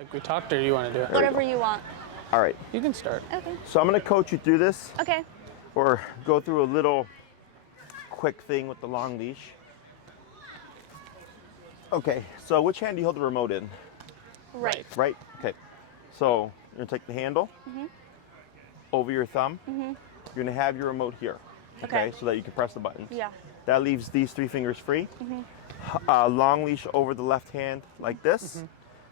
Like we talked, or you want to do it? Whatever you want. All right. You can start. Okay. So I'm going to coach you through this. Okay. Or go through a little quick thing with the long leash. Okay, so which hand do you hold the remote in? Right. Right? Okay. So you're going to take the handle over your thumb. You're going to have your remote here. Okay. So that you can press the buttons. Yeah. That leaves these 3 fingers free. Long leash over the left hand like this.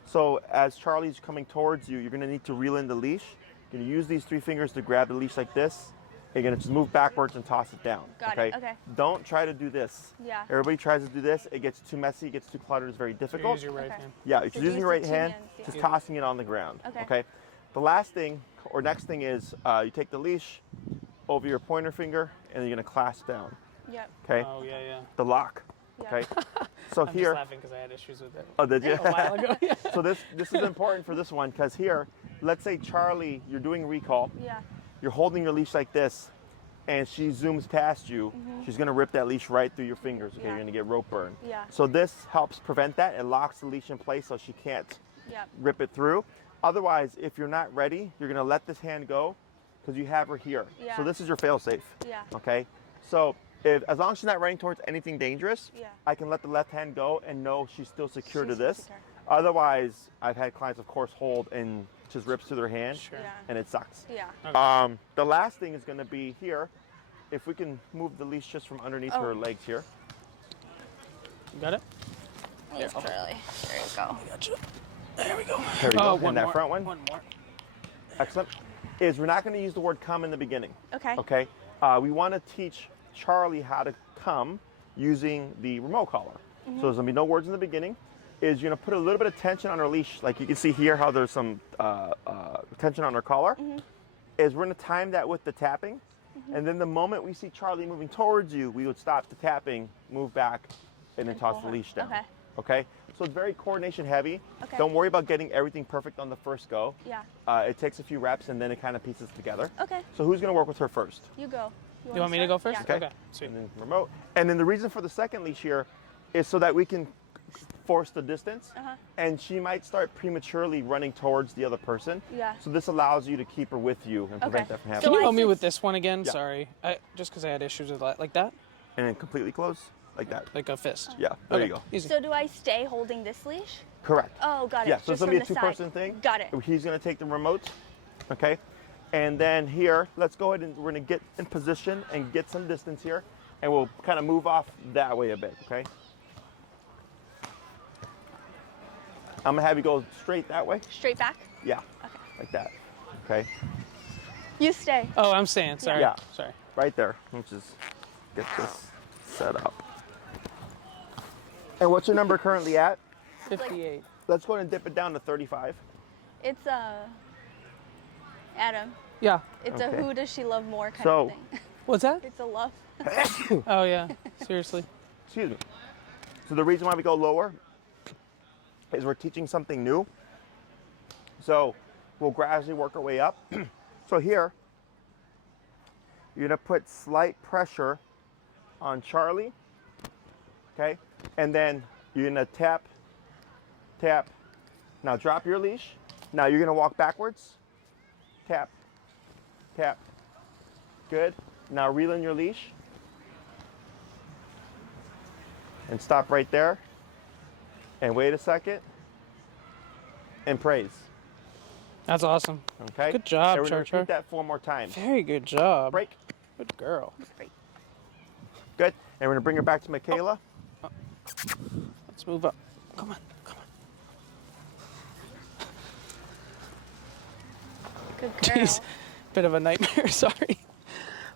So as Charlie's coming towards you, you're going to need to reel in the leash. You're going to use these 3 fingers to grab the leash like this. You're going to just move backwards and toss it down. Got it. Okay. Don't try to do this. Yeah. Everybody tries to do this. It gets too messy. It gets too cluttered. It's very difficult. Use your right hand. Yeah, you're So using use your right the two hand, hands, yeah. just tossing it on the ground. Okay. The last thing, or next thing is you take the leash over your pointer finger and you're going to clasp down. Yep. Okay? Oh yeah, yeah. The lock. Yeah. Okay? So I'm here. just laughing because I had issues with it Oh, did you? a while ago. Yeah. So this is important for this one because here, let's say Charlie, you're doing recall. Yeah. You're holding your leash like this, and she zooms past you. She's gonna rip that leash right through your fingers. Okay, Yeah. you're gonna get rope burn. Yeah. So this helps prevent that. It locks the leash in place so she can't Yep. rip it through. Otherwise, if you're not ready, you're gonna let this hand go because you have her here. Yeah. So this is your fail safe. Yeah. Okay. So as long as she's not running towards anything dangerous, Yeah. I can let the left hand go and know she's still secure to She's this. secure. Otherwise, I've had clients, of course, hold and just rips through their hand, Sure. Yeah. and it sucks. Yeah. The last thing is going to be here. If we can move the leash just from underneath her legs here. You got it? Yes, Charlie. There you go. Gotcha. There we go. There we go. One And that more. front one. One more. Excellent. Is we're not going to use the word come in the beginning. Okay. Okay. We want to teach Charlie how to come using the remote collar. So there's going to be no words in the beginning. Is you're going to put a little bit of tension on her leash. Like you can see here how there's some tension on her collar. Is we're going to time that with the tapping. And then the moment we see Charlie moving towards you, we would stop the tapping, move back, and then toss the leash down. Okay. Okay? So it's very coordination heavy. Okay. Don't worry about getting everything perfect on the first go. Yeah. It takes a few reps and then it kind of pieces together. Okay. So who's going to work with her first? You go. You want me to go first? Yeah. Okay. Sweet. And then remote. And then the reason for the second leash here is so that we can force the distance. And she might start prematurely running towards the other person. Yeah. So this allows you to keep her with you and prevent Okay. that from So happening. Can you I help me should- with this one again? Yeah. Sorry. Just because I had issues with that. Like that? And then completely close, like that. Like a fist. Yeah, there Okay. you go. Easy. So do I stay holding this leash? Correct. Oh, got it. Yeah, so Just it's going to be a from the two-person side. thing. Got it. He's going to take the remote, okay? And then here, let's go ahead and we're going to get in position and get some distance here. And we'll kind of move off that way a bit, okay? I'm going to have you go straight that way. Straight back? Yeah, Okay. like that, okay? You stay. Oh, I'm staying. Sorry. Yeah. Sorry. Right there. Let's just get this set up. And what's your number currently at? 58. Let's go ahead and dip it down to 35. It's Adam. Yeah. It's Okay. a who does she love more kind So- of thing. What's that? It's a love. Oh, yeah. Seriously. Excuse me. So the reason why we go lower is we're teaching something new. So we'll gradually work our way up. So here, you're gonna put slight pressure on Charlie, okay? And then you're gonna tap, tap. Now drop your leash. Now you're gonna walk backwards. Tap, tap. Good. Now reel in your leash. And stop right there. And wait a second. And praise. That's awesome. Okay? Good job, and we're gonna Char-Char. repeat that 4 more times. Very good job. Break. Good girl. Good. And we're gonna bring her back to Michaela. Let's move up. Come on. Come on. Good girl. Jeez. Bit of a nightmare. Sorry.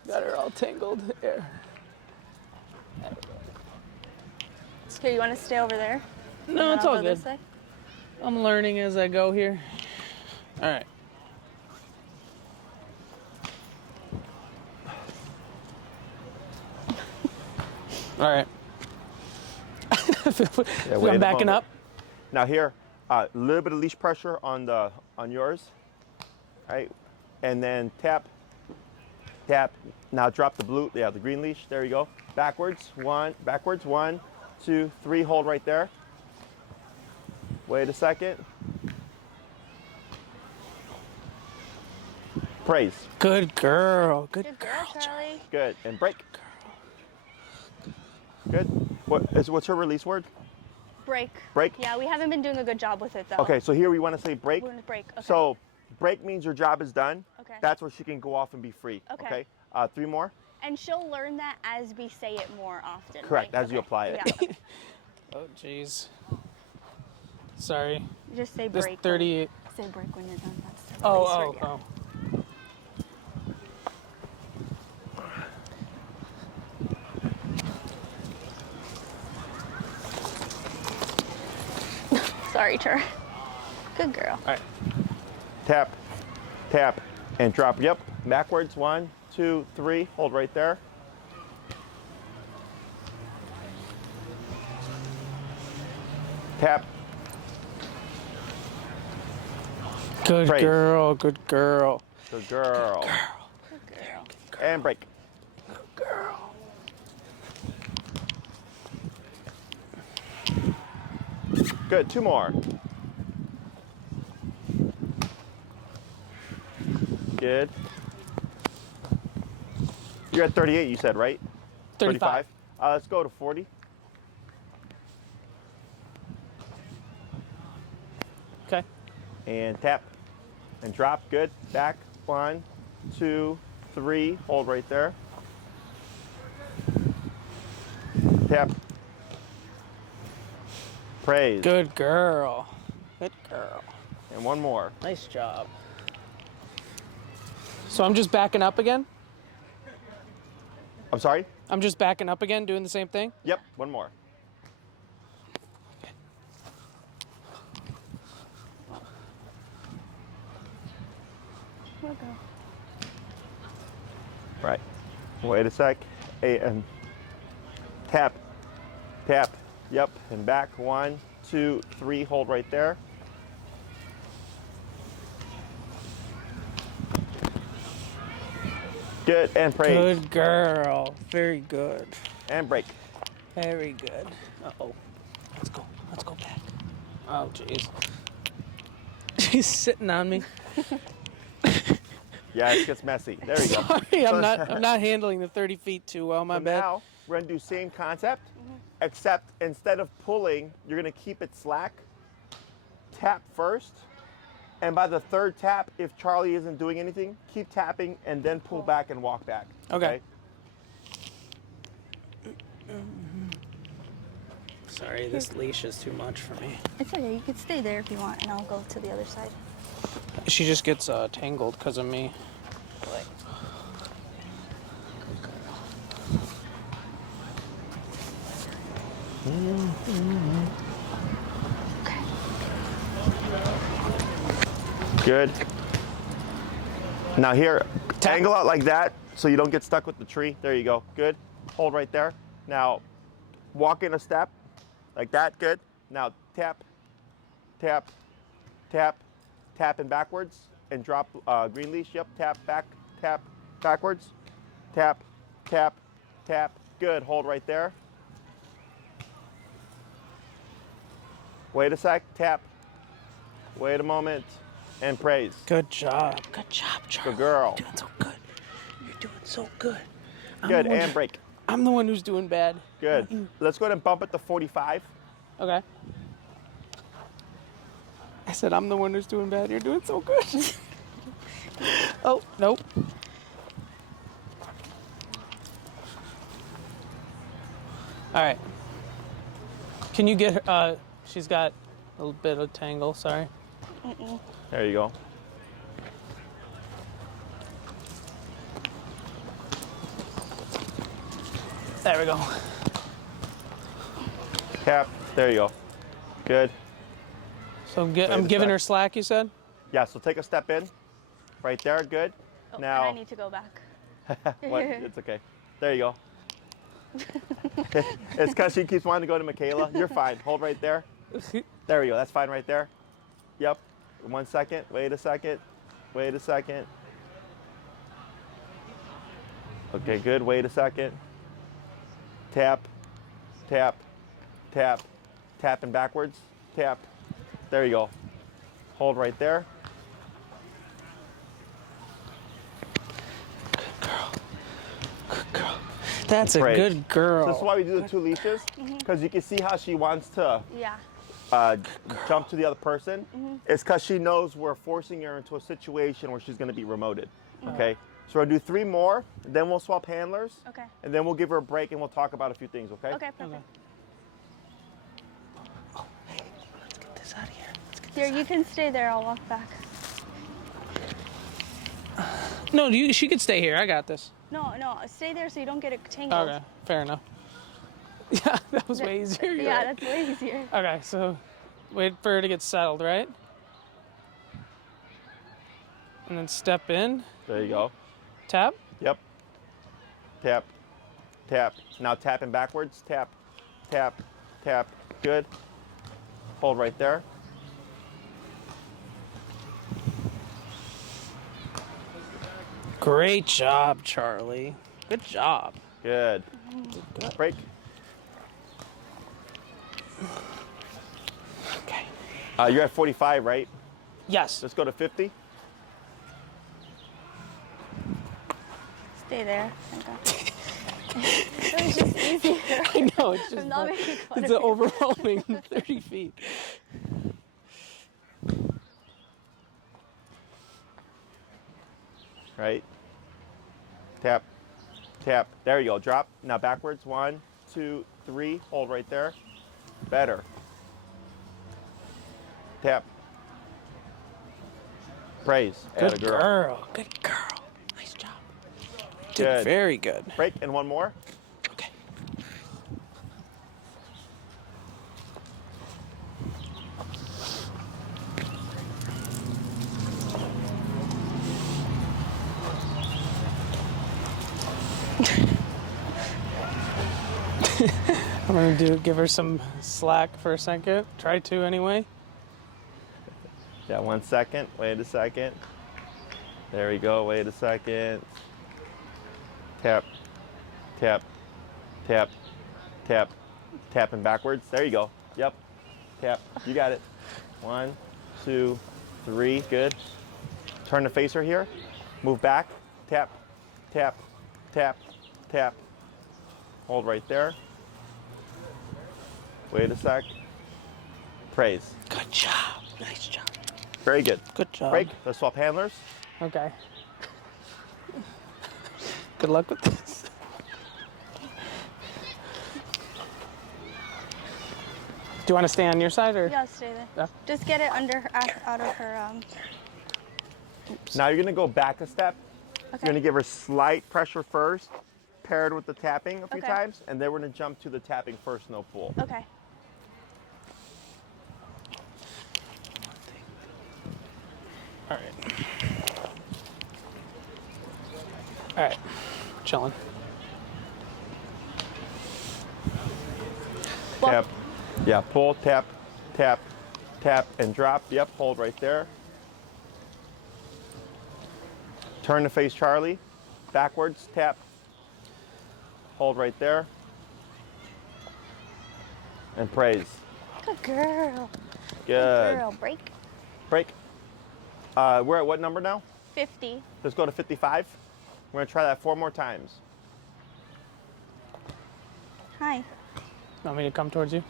Got her all tangled here. Here, you want to stay over there? No, And it's I'll all go good. this way? I'm learning as I go here. All right. All right. wait a I'm backing moment. up. Now here, a little bit of leash pressure on yours. All right. And then tap, tap. Now drop the the green leash. There you go. Backwards, backwards, 1, 2, 3. Hold right there. Wait a second. praise. Good girl. Good, Good girl, girl, Charlie. Good, and break. Good. What's her release word? Break. Break? Yeah, we haven't been doing a good job with it though. Okay, so here we want to say break. We're gonna break. Okay. So break means your job is done. Okay. That's where she can go off and be free. Okay. 3 more. And she'll learn that as we say it more often. Correct, right? as you apply it. Yeah. Okay. Oh, jeez. Sorry. Just say This break. 38. Say break when you're done. That's the release Oh, word, yeah. oh. Sorry, Char. Good girl. All right. Tap, tap, and drop. Yep, backwards. 1, 2, 3. Hold right there. Tap. Good Praise. girl. Good girl. Good girl. Good girl. And break. Good girl. Good. 2 more. Good. You're at 38, you said, right? 35. Let's go to 40. Okay. And tap and drop. Good. Back. 1, 2, 3. Hold right there. Tap. Praise. Good girl. Good girl. And 1 more. Nice job. So I'm just backing up again? I'm sorry? I'm just backing up again, doing the same thing? Yep. 1 more. We'll go. Right. Wait a sec. And tap. Tap. Yep. And back. 1, 2, 3. Hold right there. Good. And praise. Good girl. Very good. And break. Very good. Uh-oh. Let's go. Let's go back. Oh, jeez. She's sitting on me. Yeah, it gets messy. There you go. Sorry, I'm not handling the 30 feet too well, my So bad. now we're gonna do same concept, except instead of pulling, you're gonna keep it slack. Tap first, and by the 3rd tap, if Charlie isn't doing anything, keep tapping and then pull back and walk back. Okay. Sorry, this leash is too much for me. It's okay. You can stay there if you want, and I'll go to the other side. She just gets tangled because of me. What? Good. Now here, tangle out like that so you don't get stuck with the tree. There you go. Good. Hold right there. Now, walk in a step like that. Good. Now tap, tap, tap, tap in backwards and drop green leash. Yep. Tap back, tap backwards, tap, tap, tap. Good. Hold right there. Wait a sec. Tap. Wait a moment. And praise. Good job. Good job, Charlie. Good girl. You're doing so good. You're doing so good. Good. And break. I'm the one who's doing bad. Good. Let's go ahead and bump it to 45. Okay. I said I'm the one who's doing bad. You're doing so good. Oh, nope. All right. Can you get her? She's got a little bit of tangle, sorry. There you go. There we go. Tap. There you go. Good. So I'm giving her slack, you said? Yeah, so take a step in. Right there. Good. Oh, Now. and I need to go back. What? It's okay. There you go. It's because she keeps wanting to go to Michaela. You're fine. Hold right there. There we go. That's fine right there. Yep. 1 second. Wait a second. Wait a second. Okay, good. Wait a second. Tap, tap, tap, tapping backwards. Tap. There you go. Hold right there. That's a Praise. good girl. So this is why we do the 2 leashes, because you can see how she wants to Yeah. jump to the other person. It's because she knows we're forcing her into a situation where she's going to be remoted. Okay? So we'll do 3 more, then we'll swap handlers. Okay. And then we'll give her a break and we'll talk about a few things, okay? Okay, perfect. Oh, hey, let's get this out of here. Here, you can stay there. I'll walk back. No, she could stay here. I got this. No, stay there so you don't get it tangled. Okay, fair enough. Yeah, that was way easier. You're Yeah, right. that's way easier. Okay, so wait for her to get settled, right? And then step in. There you go. Tap. Yep. Tap. Tap. Now tapping backwards. Tap. Tap. Tap. Good. Hold right there. Great job, Charlie. Good job. Good. Break. Okay. You're at 45, right? Yes. Let's go to 50. Stay there. Okay. It was just easier. I know, it's just I'm not fun. making fun It's of an you. overwhelming 30 feet. Right. Tap. Tap. There you go. Drop. Now backwards. 1, 2, 3. Hold right there. Better. Tap. Praise. Good Atta girl. girl. Good girl. Nice job. Did Good. very good. Break and 1 more. Okay. I'm gonna give her some slack for a second. Try to anyway. Yeah, 1 second. Wait a second. There we go. Wait a second. Tap. Tap. Tap. Tap. Tapping backwards. There you go. Yep. Tap. You got it. 1, 2, 3. Good. Turn to face her here. Move back. Tap. Tap. Tap. Tap. Hold right there. Wait a sec. Praise. Good job. Nice job. Very good. Good job. Break. Let's swap handlers. Okay. Good luck with this. Do you want to stay on your side or? Yeah, stay there. Yeah. Just get it out of her. Now you're gonna go back a step. You're Okay. gonna give her slight pressure first, paired with the tapping a few Okay. times, and then we're gonna jump to the tapping first, no pull. Okay. All right. All right. Chilling. Tap. Yeah, pull, tap, tap, tap, and drop. Yep, hold right there. Turn to face Charlie. Backwards, tap. Hold right there. And praise. Good girl. Good. Girl, break. Break. We're at what number now? 50. Let's go to 55. We're gonna try that 4 more times. Hi. Want me to come towards you?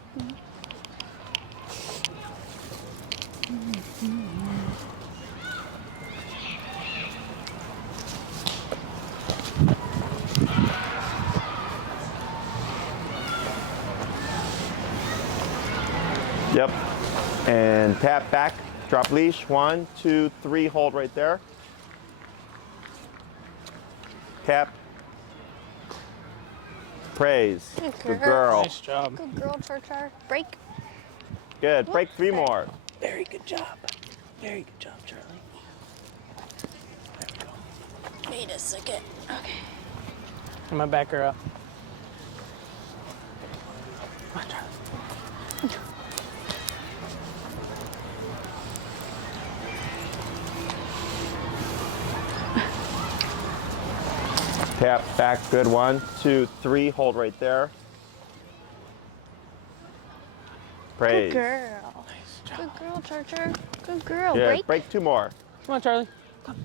Yep. And tap back, drop leash. 1, 2, 3, hold right there. Tap. Praise. Good Good girl. Nice job. Good girl, Char. Break. Good. Break 3 more. Very good job. Very good job, Charlie. There we go. Wait a second. Okay. I'm gonna back her up. Come on, Charlie. Tap back. Good. 1, 2, 3, hold right there. Praise. Good girl. Nice job. Good girl, Char. Good girl. Good. Break. Break 2 more. Come on, Charlie. Come.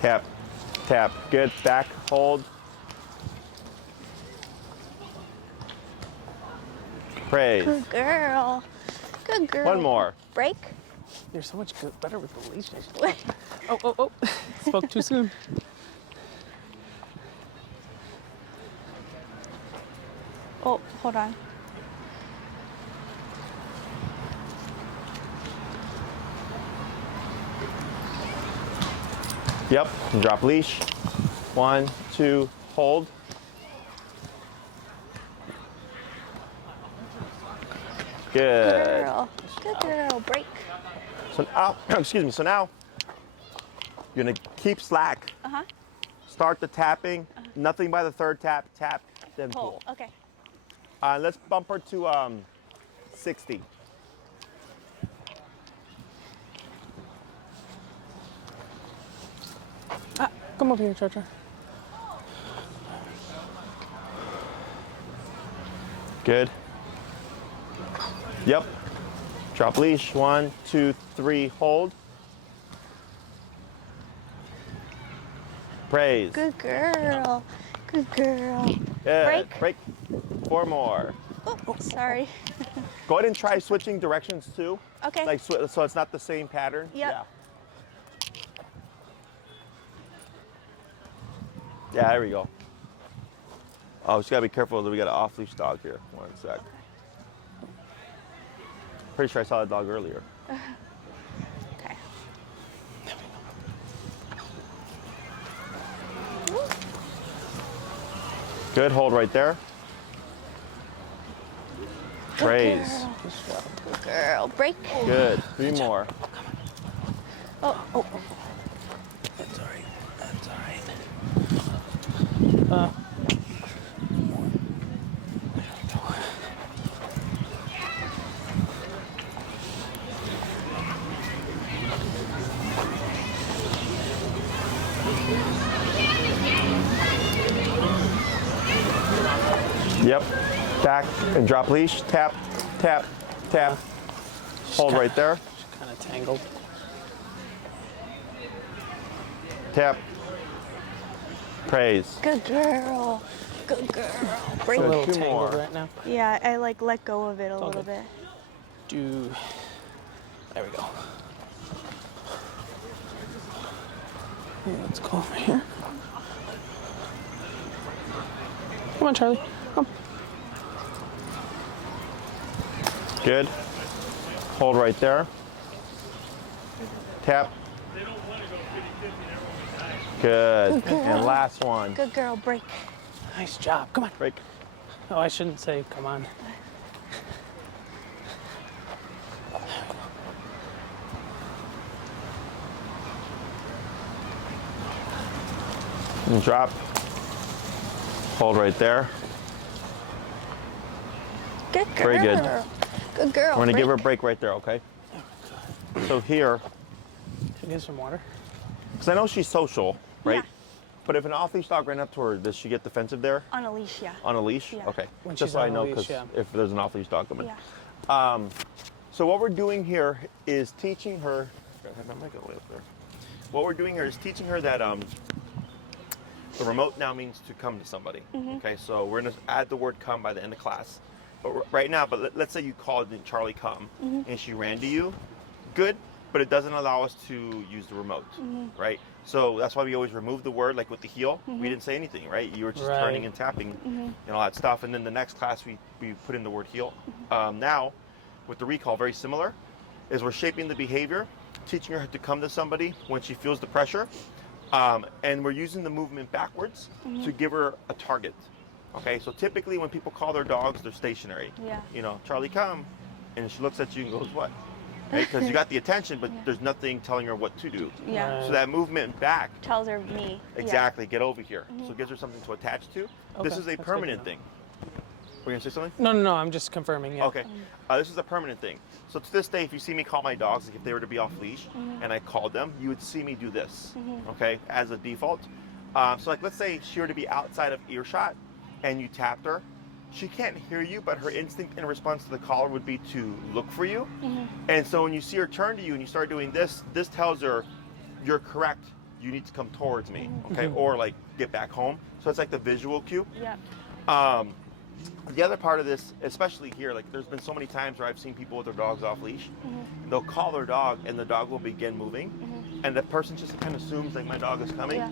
Tap, tap. Good. Back, hold. Praise. Good girl. Good girl. One more. Break. You're so much better with the leash. Oh. Spoke too soon. Oh, hold on. Yep. And drop leash. 1, 2, hold. Good. Girl. Good girl. Break. So now, excuse me. So now you're gonna keep slack. Uh-huh. Start the tapping. Nothing by the third tap. Tap, then pull. Pull. Okay. Let's bump her to 60. Come over here, Georgia. Good. Yep. Drop leash. 1, 2, 3. Hold. Praise. Good girl. Good girl. Good. Break. 4 more. Oh, sorry. Go ahead and try switching directions too. Okay. Like so it's not the same pattern. Yep. Yeah. Yeah, there we go. Oh, just gotta be careful that we got an off-leash dog here. 1 sec. Pretty sure I saw the dog earlier. Okay. Good, hold right there. Praise. Girl. Good girl. Break. Good. 3 more. Oh. That's all right. That's all right. Yep. Back and drop leash. Tap, tap, tap. Hold right there. Kind of tangled. Tap. Praise. Good girl. Good girl. Break. A Good. little 2 tangled more. right now. Yeah, I like let go of it a little good. bit. There we go. Yeah, let's go over here. Come on, Charlie. Come. Good. Hold right there. Tap. Good. And last one. Good girl. Break. Nice job. Come on. Break. Oh, I shouldn't say come on. And drop. Hold right there. Good girl. Very good. Good girl. We're gonna give her a break. break right there, okay? So here, Should I get some water? because I know she's social, right? Yeah. But if an off-leash dog ran up to her, does she get defensive there On a leash, yeah. on a leash? Yeah. Okay. When Just she's so I on a know, leash, because yeah. if there's an off-leash dog coming. Yeah. So what we're doing here is teaching her. What we're doing here is teaching her that the remote now means to come to somebody. Okay, so we're gonna add the word "come" by the end of class. But right now, let's say you called and Charlie come, and she ran to you. Good, but it doesn't allow us to use the remote, right? So that's why we always remove the word, like with the heel. We didn't say anything, right? You were just Right. turning and tapping and all that stuff. And then the next class we put in the word heel. Now, with the recall, very similar, is we're shaping the behavior, teaching her to come to somebody when she feels the pressure. And we're using the movement backwards to give her a target. Okay, so typically when people call their dogs, they're stationary. Yeah. You know, Charlie, come. And she looks at you and goes, what? Right? Because you got the attention, but there's nothing telling her what to do. Yeah. So that movement back, Tells her me. Yeah. exactly, get over here. So it gives her something to attach to. This Okay, is a that's good to permanent know. thing. Were you going to say something? No. I'm just confirming. Yeah. Okay. This is a permanent thing. So to this day, if you see me call my dogs, like if they were to be off leash and I called them, you would see me do this, okay, as a default. So like, let's say she were to be outside of earshot and you tapped her. She can't hear you, but her instinct in response to the caller would be to look for you. And so when you see her turn to you and you start doing this, this tells her you're correct. you need to come towards me, okay? Or like get back home. So it's like the visual cue. Yeah. The other part of this, especially here, like there's been so many times where I've seen people with their dogs off leash. They'll call their dog and the dog will begin moving. And the person just kind of assumes like my dog is coming. Yeah.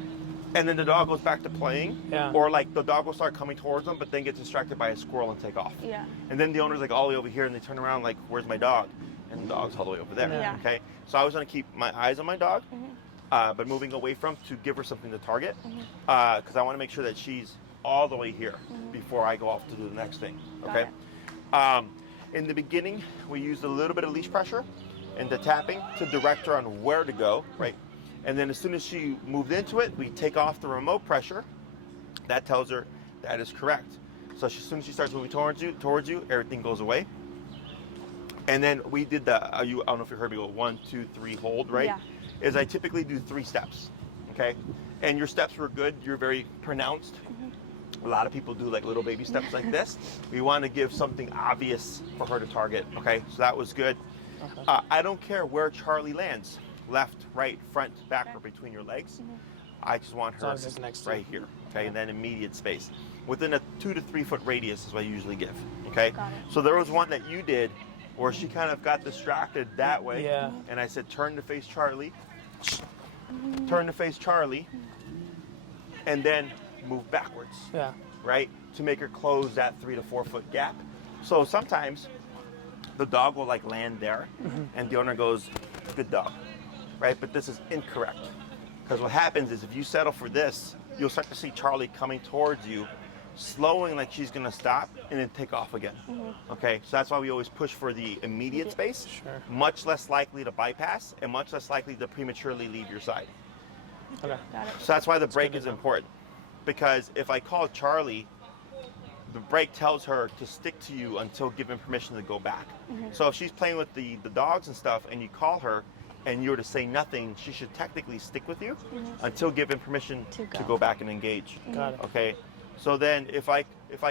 And then the dog goes back to playing. Yeah. Or like the dog will start coming towards them, but then gets distracted by a squirrel and take off. Yeah. And then the owner's like all the way over here and they turn around like, where's my dog? And the dog's all the way over there, Yeah. okay? So I always want to keep my eyes on my dog, but moving away from to give her something to target, because I want to make sure that she's all the way here before I go off to do the next thing, okay? In the beginning, we used a little bit of leash pressure and the tapping to direct her on where to go, right? And then as soon as she moved into it, we take off the remote pressure. That tells her that is correct. So as soon as she starts moving towards you, everything goes away. And then we did the, I don't know if you heard me go 1, 2, 3, hold, right? Yeah. Is I typically do 3 steps, okay? And your steps were good. You're very pronounced. A lot of people do like little baby steps like this. We want to give something obvious for her to target, okay? So that was good. I don't care where Charlie lands, left, right, front, back, or between your legs. I just want her as it's next to right here, okay? And then immediate space. Within a 2 to 3 foot radius is what I usually give, okay? Got it. So there was one that you did where she kind of got distracted that way. Yeah. And I said, turn to face Charlie. Turn to face Charlie. And then move backwards, Yeah. right? To make her close that 3 to 4 foot gap. So sometimes the dog will like land there and the owner goes, good dog, right? But this is incorrect. Because what happens is if you settle for this, you'll start to see Charlie coming towards you, slowing like she's gonna stop and then take off again. Okay, so that's why we always push for the immediate space, Sure. much less likely to bypass and much less likely to prematurely leave your side. Okay. Got it. So that's why the break good is to know. important. Because if I call Charlie, the break tells her to stick to you until given permission to go back. So if she's playing with the dogs and stuff and you call her and you were to say nothing, she should technically stick with you until given permission To to go. go back and engage. Got it. Okay, so then if I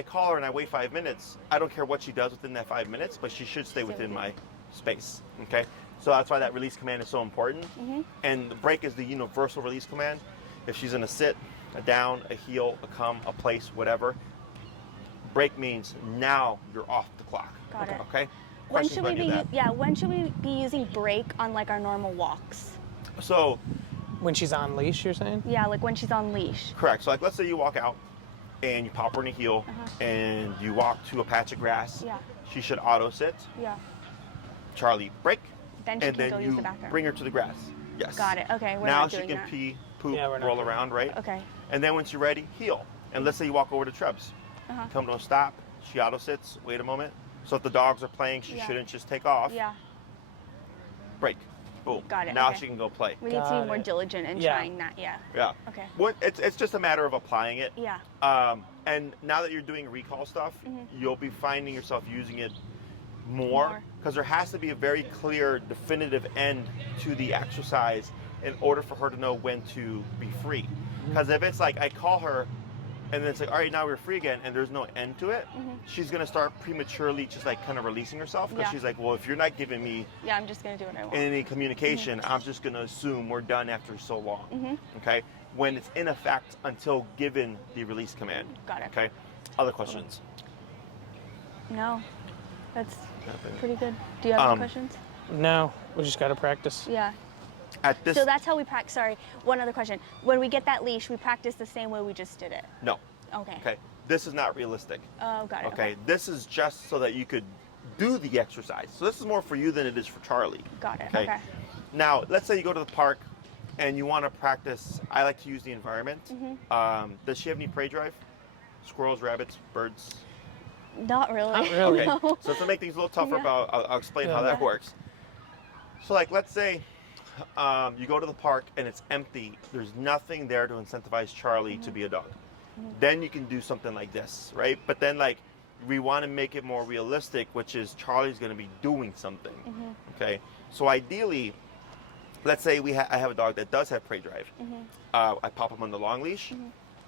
call her and I wait 5 minutes, I don't care what she does within that 5 minutes, but she should stay within my space. Okay, so that's why that release command is so important. And the break is the universal release command. If she's in a sit, a down, a heel, a come, a place, whatever, break means now you're off the clock. Got it. Okay. When Questions should we about be? that? Yeah. When should we be using break on like our normal walks? So When she's on leash, you're saying? Yeah, like when she's on leash. correct. So like let's say you walk out and you pop her in a heel and you walk to a patch of grass. Yeah. She should auto sit. Yeah. Charlie, break. Then she And can then go you use the bathroom. bring her to the grass. Yes. Got it. Okay. We're now not she doing can that. pee, poop, Yeah, we're not roll doing around, right? Okay. And then once you're ready, heel. And let's say you walk over to Trebs. Come to a stop. She auto sits. Wait a moment. So if the dogs are playing, she Yeah. shouldn't just take off. Yeah. Break. Boom. Got it, Now okay. she can go play. We need to Got be more it. diligent in Yeah. trying that. Yeah. Yeah. Okay. Well, it's just a matter of applying it. Yeah. And now that you're doing recall stuff, you'll be finding yourself using it more because there has to be a very clear, definitive end to the exercise in order for her to know when to be free. Because if it's like I call her and then it's like, all right, now we're free again, and there's no end to it, she's gonna start prematurely just like kind of releasing herself because Yeah. she's like, well, if you're not giving me Yeah. I'm just gonna do what I want. any communication, I'm just gonna assume we're done after so long. Okay, when it's in effect until given the release command. Got it. Okay, other questions? No. That's Nothing. pretty good. Do you have any questions? No, we just got to practice. Yeah. At this, So that's how we practice. Sorry. One other question. When we get that leash, we practice the same way we just did it. no. Okay. Okay, this is not realistic. Oh, got it. Okay, this is just so that you could do the exercise. So this is more for you than it is for Charlie. Got it. Okay. Okay. Now, let's say you go to the park and you want to practice. I like to use the environment. Does she have any prey drive? Squirrels, rabbits, birds? Not really. Not really. Okay. No. So to make things a little tougher, Yeah. I'll explain how Yeah. that works. So like, let's say you go to the park and it's empty. There's nothing there to incentivize Charlie to be a dog. Then you can do something like this, right? But then like, we want to make it more realistic, which is Charlie's going to be doing something. Okay. So ideally, let's say I have a dog that does have prey drive. I pop him on the long leash.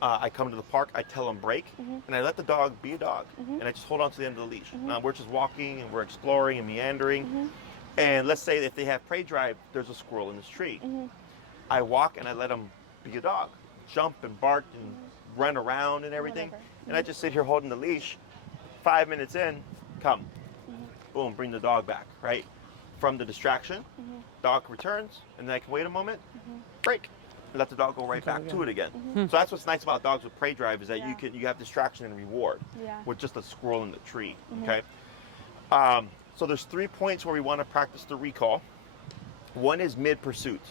I come to the park, I tell him break, and I let the dog be a dog, and I just hold on to the end of the leash. Now we're just walking and we're exploring and meandering, and let's say if they have prey drive, there's a squirrel in this tree. I walk and I let him be a dog, jump and bark and run around and everything. Whatever. And I just sit here holding the leash. 5 minutes in, come, boom, bring the dog back, right? From the distraction, dog returns, and then I can wait a moment, break, and let the dog go right back to it again. So that's what's nice about dogs with prey drive is that you have distraction and reward with just a squirrel in the tree. Okay. So there's 3 points where we want to practice the recall. One is mid pursuit,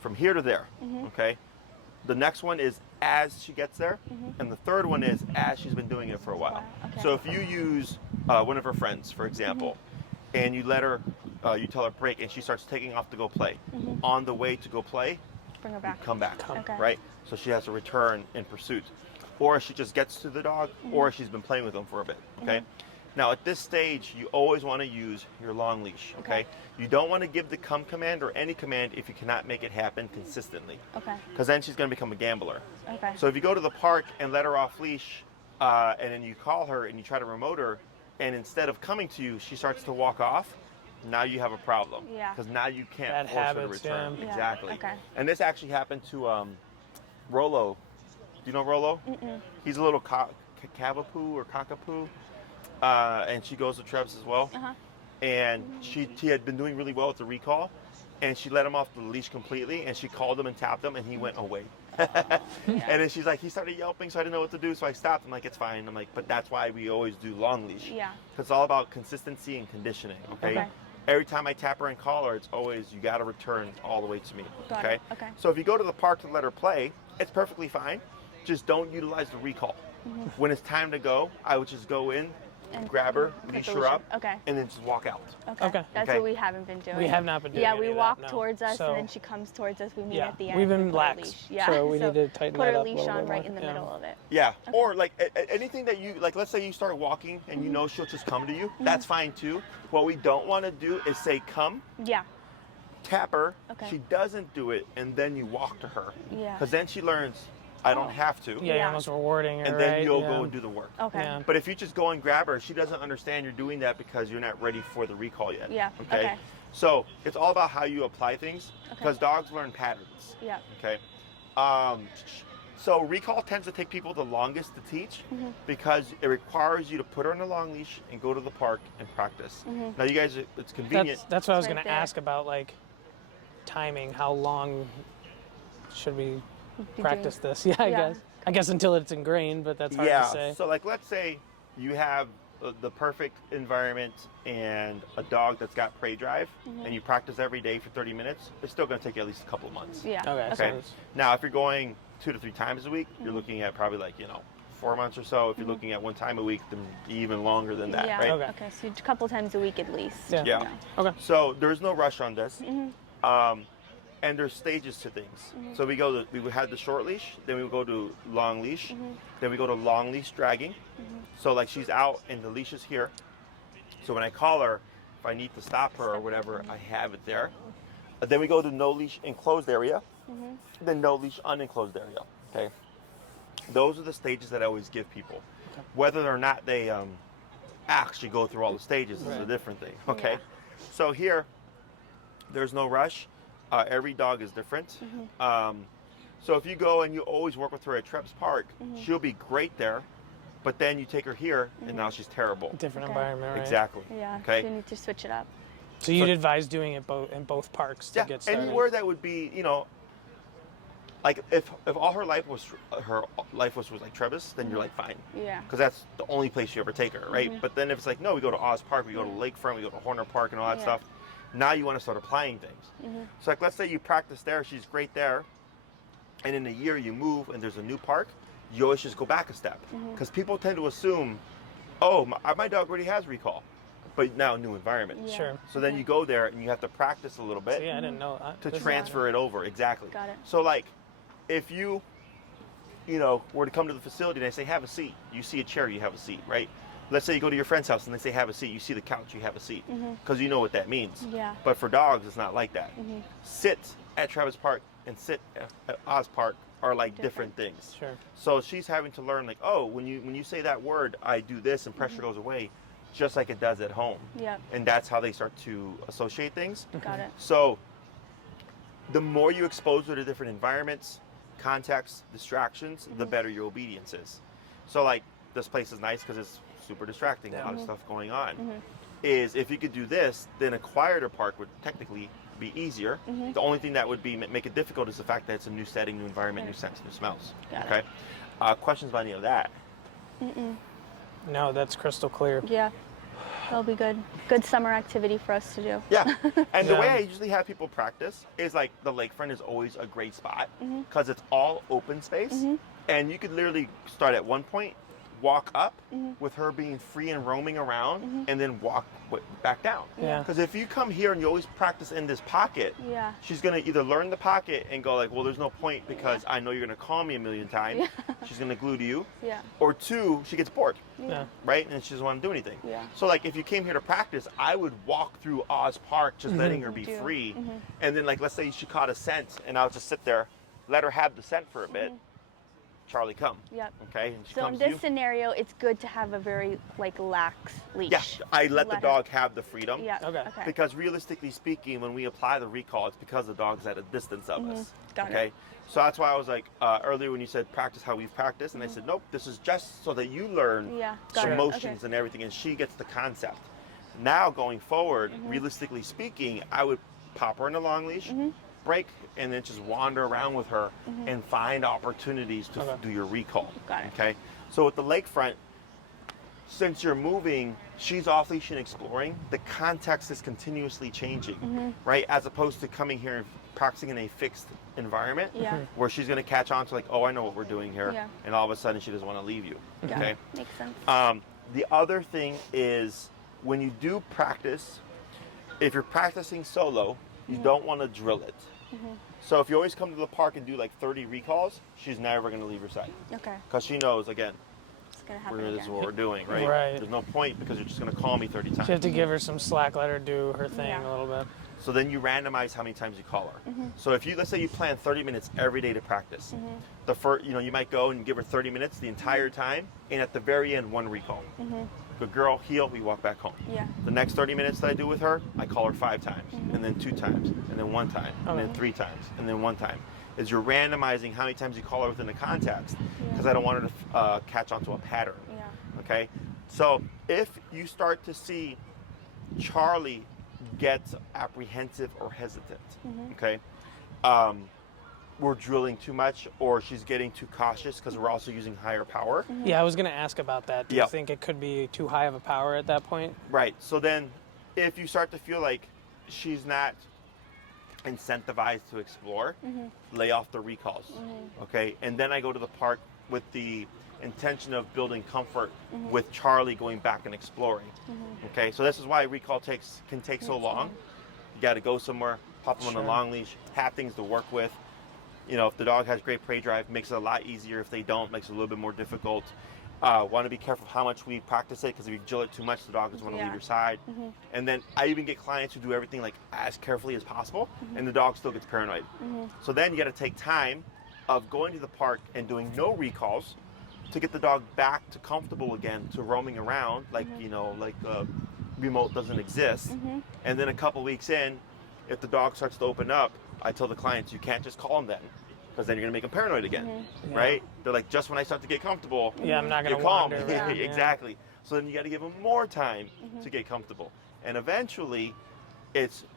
from here to there. Okay. The next one is as she gets there, and the third one is as she's been doing it for a while. Okay. So if you use one of her friends, for example, and you let her, you tell her break, and she starts taking off to go play. On the way to go play, Bring her back. come back, Okay. right? So she has to return in pursuit, or she just gets to the dog, or she's been playing with them for a bit. Okay. Now at this stage, you always want to use your long leash. Okay. You don't want to give the come command or any command if you cannot make it happen consistently. Okay. Because then she's going to become a gambler. Okay. So if you go to the park and let her off leash, and then you call her and you try to remote her, and instead of coming to you, she starts to walk off, now you have a problem. Yeah. Because now you can't Bad force her to habits, return. yeah. Exactly. Okay. And this actually happened to Rollo. Do you know Rollo? He's a little cavapoo or cockapoo. And she goes to Trebs as well. And he had been doing really well with the recall, and she let him off the leash completely, and she called him and tapped him, and he went away. And then she's like, he started yelping, so I didn't know what to do, so I stopped. I'm like, it's fine. I'm like, but that's why we always do long leash. Yeah. It's all about consistency and conditioning, okay? Okay. Every time I tap her and call her, it's always, you got to return all the way to me, Got okay? it. Okay. So if you go to the park to let her play, it's perfectly fine. Just don't utilize the recall. When it's time to go, I would just go in, And grab her, put leash the her leash up, on. Okay. and then just walk out. Okay. That's Okay. what we haven't been doing. We have not been doing Yeah, any we of that, walk no. towards us, So- and then she comes towards us. We meet Yeah, at the end. we've been and put her lax, leash. Yeah. so we need to tighten put that her up a leash little on bit right more, in the yeah. middle of it. Yeah, or like anything that you, like let's say you start walking and you know she'll just come to you, that's fine too. What we don't want to do is say come, Yeah. tap her, Okay. she doesn't do it, and then you walk to her. Yeah. Because then she learns, I don't have to, Yeah, Yeah. you're almost rewarding her, and then right? you'll Yeah. go and do the work. Okay. Yeah. But if you just go and grab her, she doesn't understand you're doing that because you're not ready for the recall yet. Yeah, okay. So it's all about how you apply things, because Okay. dogs learn patterns. Yeah. Okay. So recall tends to take people the longest to teach because it requires you to put her on a long leash and go to the park and practice. Now you guys, it's convenient. That's what I was Right going to there. ask about, like timing. How long should we Be practice doing- this? Yeah, I Yeah. guess. I guess until it's ingrained, but that's hard Yeah. to say. So like, let's say you have the perfect environment and a dog that's got prey drive, and you practice every day for 30 minutes. It's still going to take you at least a couple of months. Yeah. Okay. Okay. So it's- Now, if you're going 2 to 3 times a week, you're looking at probably like 4 months or so. If you're looking at 1 time a week, then even longer than that, Yeah. right? Okay. Okay. So a couple times a week at least. Yeah. Yeah. Okay. So there's no rush on this. And there's stages to things. So we had the short leash, then we would go to long leash, then we go to long leash dragging. So like she's out and the leash is here. So when I call her, if I need to stop her or whatever, I have it there. Then we go to no leash enclosed area, then no leash unenclosed area. Okay. Those are the stages that I always give people. Whether or not they actually go through all the stages is a different thing. Okay. Yeah. So here, there's no rush. Every dog is different. So if you go and you always work with her at Trebs Park, she'll be great there. But then you take her here, and now she's terrible. Different Okay. environment, right? Exactly. Yeah. Okay. So you need to switch it up. So you'd advise doing it in both parks to Yeah. get started. Anywhere that would be, like if all her life was like Trebas, then you're like fine. Yeah. Because that's the only place you ever take her, right? But then if it's like, no, we go to Oz Park, we go to Lakefront, we go to Horner Park and all that Yeah. stuff, now you want to start applying things. So like, let's say you practice there, she's great there, and in a year you move and there's a new park, you always just go back a step. Because people tend to assume, oh, my dog already has recall, but now new environment. Yeah. Sure. So then you go there and you have to practice a little bit Yeah, I didn't know to this is- transfer it over. Exactly. Got it. So like, if you were to come to the facility and they say have a seat, you see a chair, you have a seat, right? Let's say you go to your friend's house and they say have a seat, you see the couch, you have a seat, because you know what that means. Yeah. But for dogs, it's not like that. Sit at Travis Park and sit at Oz Park are like different things. Sure. So she's having to learn like, oh, when you say that word, I do this and pressure goes away, just like it does at home. Yep. And that's how they start to associate things. Got it. So the more you expose her to different environments, contexts, distractions, the better your obedience is. So like this place is nice because it's super distracting, a lot of stuff going on. Is if you could do this, then a quieter park would technically be easier. The only thing that would be make it difficult is the fact that it's a new setting, new environment, new scents, new smells. Okay. Questions about any of that? No, that's crystal clear. Yeah. That'll be good. Good summer activity for us to do. Yeah. And the way Yeah. I usually have people practice is like the lakefront is always a great spot because it's all open space, and you could literally start at one point, walk up with her being free and roaming around, and then walk back down. Yeah. Because if you come here and you always practice in this pocket, Yeah. she's gonna either learn the pocket and go like, well, there's no point because I know you're gonna call me a million times. She's gonna glue to you. Yeah. Or two, she gets bored, Yeah. right? And she doesn't want to do anything. Yeah. So like if you came here to practice, I would walk through Oz Park, just letting her be Do. free. And then like, let's say she caught a scent and I'll just sit there, let her have the scent for a bit. Charlie, come. Yep. Okay, and she So in comes to this you. scenario, it's good to have a very like lax leash. Yeah, I let the her- dog have the freedom. Yeah. Okay. Because realistically speaking, when we apply the recall, it's because the dog's at a distance of us. Got it. Okay, so that's why I was like earlier when you said practice how we've practiced, and I said nope, this is just so that you learn Yeah. some Got it. motions Okay. and everything, and she gets the concept. Now going forward, realistically speaking, I would pop her in a long leash, break, and then just wander around with her and find opportunities to do your recall. Got it. Okay, so with the lakefront, since you're moving, she's off leash and exploring, the context is continuously changing, right? As opposed to coming here and practicing in a fixed environment Yeah. where she's going to catch on to like, oh, I know what we're doing here. Yeah. And all of a sudden she doesn't want to leave you. Yeah. Okay. Makes sense. The other thing is when you do practice, if you're practicing solo, you don't want to drill it. So if you always come to the park and do like 30 recalls, she's never going to leave your side Okay. because she knows, again, It's gonna happen this is again. what we're doing, right? Right. There's no point because you're just going to call me 30 times. So you have to give her some slack, let her do her thing Yeah. a little bit. So then you randomize how many times you call her. So if you, let's say you plan 30 minutes every day to practice, the first, you might go and give her 30 minutes the entire time, and at the very end, one recall. Good girl, heel, we walk back home. Yeah. The next 30 minutes that I do with her, I call her 5 times, and then 2 times, and then 1 time, and then 3 times, and then 1 time. Is you're randomizing how many times you call her within the context, because I don't want her to catch onto a pattern. Yeah. Okay? So if you start to see Charlie gets apprehensive or hesitant, okay? We're drilling too much, or she's getting too cautious because we're also using higher power. Yeah, I was going to ask about that. Do you Yep. think it could be too high of a power at that point? Right. So then if you start to feel like she's not incentivized to explore, lay off the recalls. Okay? And then I go to the park with the intention of building comfort with Charlie going back and exploring. Okay? So this is why recall can take so long. You got to go somewhere, pop them on Sure. a long leash, have things to work with. If the dog has great prey drive, makes it a lot easier. If they don't, makes it a little bit more difficult. Want to be careful how much we practice it, because if you drill it too much, the dog doesn't want to leave your side. And then I even get clients who do everything like as carefully as possible, and the dog still gets paranoid. So then you got to take time of going to the park and doing no recalls to get the dog back to comfortable again, to roaming around like the remote doesn't exist. And then a couple weeks in, if the dog starts to open up, I tell the clients, you can't just call them then, because then you're going to make them paranoid again, right? They're like, just when I start to get comfortable, Yeah, I'm not going you to call me. wander around. Yeah. Exactly. So then you got to give them more time to get comfortable. And eventually,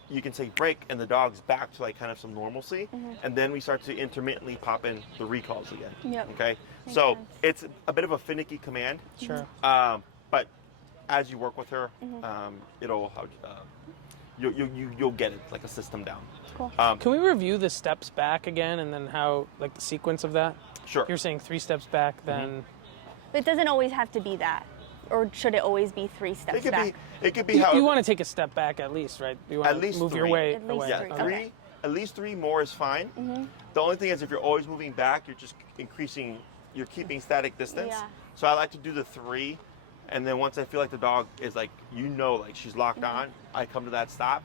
you can say break, and the dog's back to like kind of some normalcy, and then we start to intermittently pop in the recalls again. Yep. Okay? Makes So sense. it's a bit of a finicky command. Sure. But as you work with her, you'll get it like a system down. Cool. Can we review the steps back again and then how, like the sequence of that? Sure. You're saying 3 steps back, then But it doesn't always have to be that. Or should it always be 3 steps It could back? be how you want to take a step back at least, right? You want At to least move your 3. way At least away. Yeah, 3. three. Okay. At least 3 more is fine. The only thing is if you're always moving back, you're just you're keeping static distance. Yeah. So I like to do the 3, and then once I feel like the dog is like she's locked on, I come to that stop.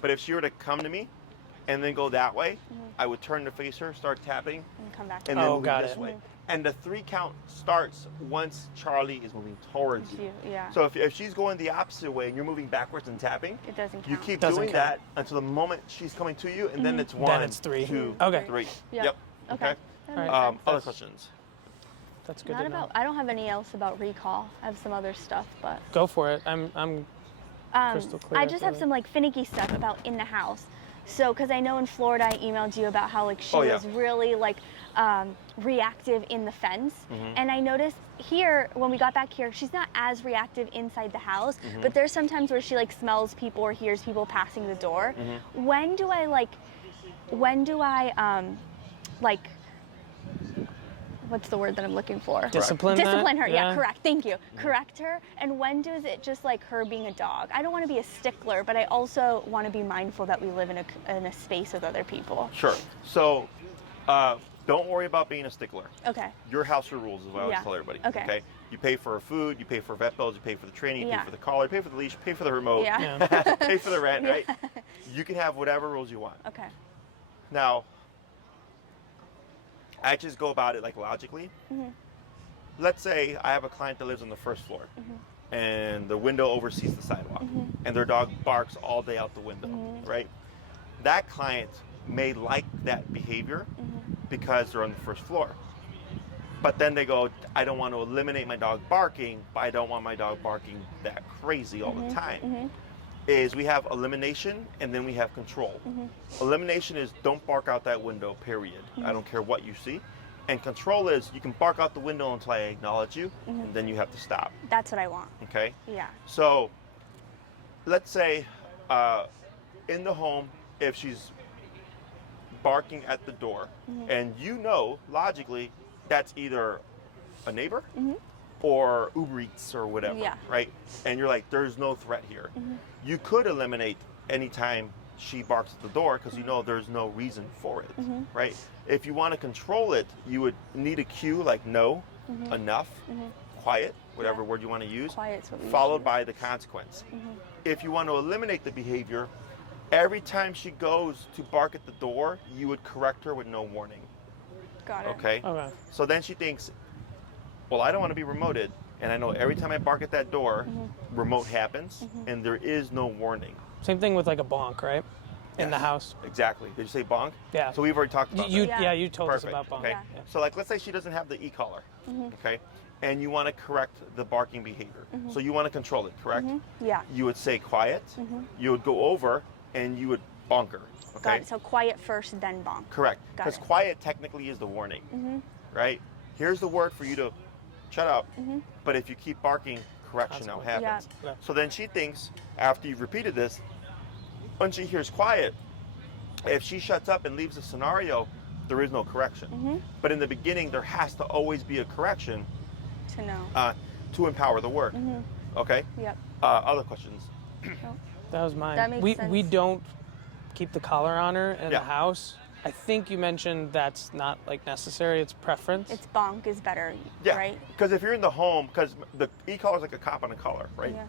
But if she were to come to me and then go that way, I would turn to face her, start tapping, And come back. and then Oh, move got this it. way. And the 3 count starts once Charlie is moving towards you. Yeah. So if she's going the opposite way and you're moving backwards and tapping, It doesn't count. you keep Doesn't doing count. that until the moment she's coming to you, and then it's 1, it's 3. 2, Okay. 3. Yeah. Yep. Okay. That makes Alright. sense. Other questions? That's good Not to know. about. I don't have any else about recall. I have some other stuff, but Go for it. I'm crystal clear. I just have some like finicky stuff about in the house. So, because I know in Florida, I emailed you about how like she Oh, yeah. was really like reactive in the fence, Mm-hmm. and I noticed here when we got back here, she's not as reactive inside the house. Mm-hmm. But there's sometimes where she like smells people or hears people passing the door. Mm-hmm. When do I like? What's the word that I'm looking for? Discipline that? Discipline her, yeah, Yeah. correct. Thank you. Correct her. And when does it just like her being a dog? I don't want to be a stickler, but I also want to be mindful that we live in a space with other people. Sure. So, don't worry about being a stickler. Okay. Your house, your rules is what I always Yeah. tell everybody. Okay. You pay for her food, you pay for vet bills, you pay for the training, you Yeah. pay for the collar, you pay for the leash, you pay for the remote, Yeah. pay for the rent, right? You can have whatever rules you want. Okay. Now, I just go about it like logically. Mm-hmm. Let's say I have a client that lives on the first floor, and the window oversees the sidewalk, and their dog barks all day out the window, right? That client may like that behavior because they're on the first floor. But then they go, I don't want to eliminate my dog barking, but I don't want my dog barking that crazy all the time. Is we have elimination and then we have control. Elimination is don't bark out that window, period. I don't care what you see. And control is you can bark out the window until I acknowledge you, and then you have to stop, That's what I want. okay? Yeah. So let's say in the home, if she's barking at the door, and you know logically that's either a neighbor or Uber Eats or whatever, Yeah. right? And you're like, there's no threat here. You could eliminate anytime she barks at the door because you know there's no reason for it, right? If you want to control it, you would need a cue like no, enough, quiet, whatever word you want to use, Quiet's what we followed use. by the consequence. If you want to eliminate the behavior, every time she goes to bark at the door, you would correct her with no warning, Got it. okay? Okay. So then she thinks, well, I don't want to be remoted, and I know every time I bark at that door, remote happens, and there is no warning. Same thing with like a bonk, right? In the Yes, house. Exactly. Did you say bonk? Yeah. So we've already talked about You, that. Yeah. you told Perfect. us about bonk. Okay. Yeah. So like, let's say she doesn't have the e-collar, okay, and you want to correct the barking behavior. So you want to control it, correct? Yeah. You would say quiet. You would go over and you would bonk her. Okay. Got it. So quiet first, then bonk. Correct. Got Because it. quiet technically is the warning, right? Here's the word for you to shut up. But if you keep barking, correction now happens. Yeah. So then she thinks, after you've repeated this, when she hears quiet, if she shuts up and leaves the scenario, there is no correction. But in the beginning, there has to always be a correction To know. to empower the word. Okay? Yep. Other questions? That was mine. That makes we sense. don't keep the collar on her in Yeah. the house. I think you mentioned that's not like necessary. It's preference. It's bonk is better, Yeah. right? Because if you're in the home, because the e-collar is like a cop on a collar, right? Yeah.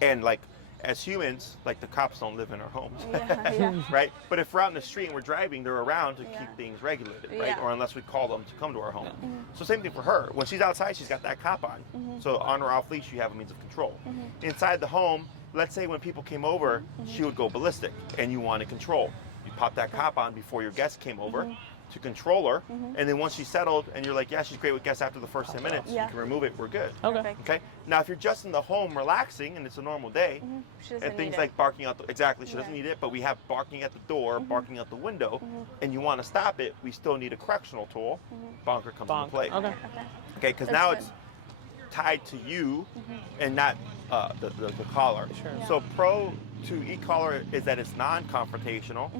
And like, as humans, like the cops don't live in our homes. Yeah. Yeah. Right? But if we're out in the street and we're driving, they're around to Yeah. keep things regulated, right? Yeah. Or unless we call them to come to our home. So same thing for her. When she's outside, she's got that cop on. So on or off leash, you have a means of control. Inside the home, let's say when people came over, she would go ballistic and you want to control. You pop that cop on before your guest came over to control her. And then once she's settled and you're like, yeah, she's great with guests after the first 10 minutes, Yeah. you can remove it, we're good. Okay. Perfect. Okay. Now, if you're just in the home relaxing and it's a normal day, She doesn't and things need like it. barking out, exactly, she Yeah. doesn't need it, but we have barking at the door, barking out the window, and you want to stop it, we still need a correctional tool. Bonker comes Bonk. into play. Okay. Okay. Okay, because That's now good. it's tied to you and not the collar. Sure. Yeah. So pro to e-collar is that it's non-confrontational,